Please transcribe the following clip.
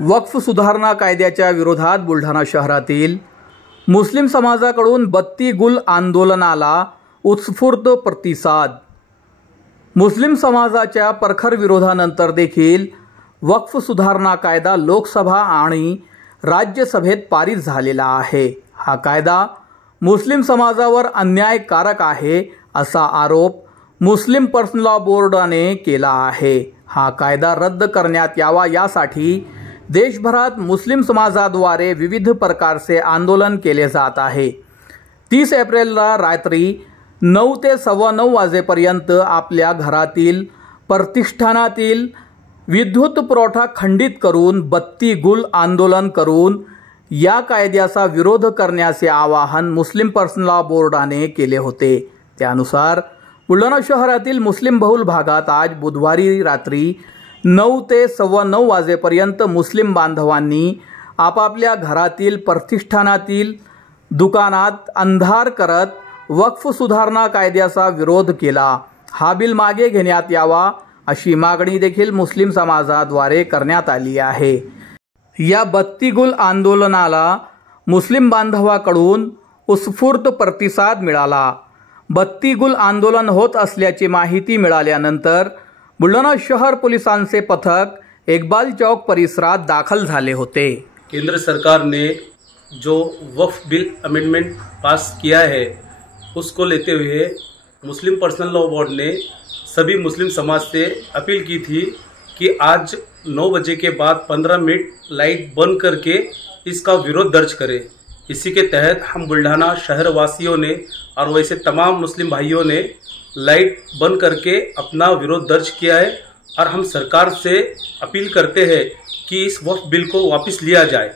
वक्फ सुधारणा कायद्याच्या विरोधात बुलढाणा शहरातील मुस्लिम समाजाकडून बत्ती गुल आंदोलनाला उत्स्फूर्त प्रतिसाद। मुस्लिम समाजाच्या प्रखर विरोधानंतर देखील वक्फ सुधारणा कायदा लोकसभा आणि राज्यसभेत पारित झालेला आहे। हा कायदा मुस्लिम समाजावर अन्यायकारक आहे असा आरोप मुस्लिम पर्सनल लॉ बोर्डाने केला आहे। हा कायदा रद्द करण्यात यावा यासाठी देशभरात मुस्लिम समाजाद्वारे विविध प्रकारचे आंदोलन केले जात आहे। 30 एप्रिलला रात्री 9 ते 9:15 वाजेपर्यंत आपल्या घरातील प्रतिष्ठानातील विद्युत पुरवठा खंडित करून बत्ती गुल आंदोलन करून या कायद्याचा विरोध करण्याचे आवाहन मुस्लिम पर्सनल लॉ बोर्डाने केले होते। त्यानुसार बुलढाणा शहरातील मुस्लिम बहुल भागात आज बुधवारी रात्री 9 ते 9:15 वाजेपर्यंत मुस्लिम बांधवांनी आपापल्या घरातील प्रतिष्ठानातील दुकानात अंधार करत वक्फ सुधारणा कायद्याचा विरोध केला। हा बिल मागे घेण्यात यावा अशी मागणी देखील मुस्लिम समाजाद्वारे करण्यात आली आहे। या बत्ती गुल आंदोलनाला मुस्लिम बांधवाकडून उत्स्फूर्त प्रतिसाद मिळाला। बत्ती गुल आंदोलन होत असल्याची माहिती मिळाल्यानंतर बुलढाणा शहर पोलिसांचे पथक इकबाल चौक परिसरात दाखल झाले होते। केंद्र सरकार ने जो वक्फ बिल अमेंडमेंट पास किया है उसको लेते हुए मुस्लिम पर्सनल लॉ बोर्ड ने सभी मुस्लिम समाज से अपील की थी कि आज 9 बजे के बाद 15 मिनट लाइट बंद करके इसका विरोध दर्ज करें। इसी के तहत हम बुल्ढाना शहर वासियों ने और वैसे तमाम मुस्लिम भाइयों ने लाइट बंद करके अपना विरोध दर्ज किया है और हम सरकार से अपील करते हैं कि इस वक्फ बिल को वापस लिया जाए।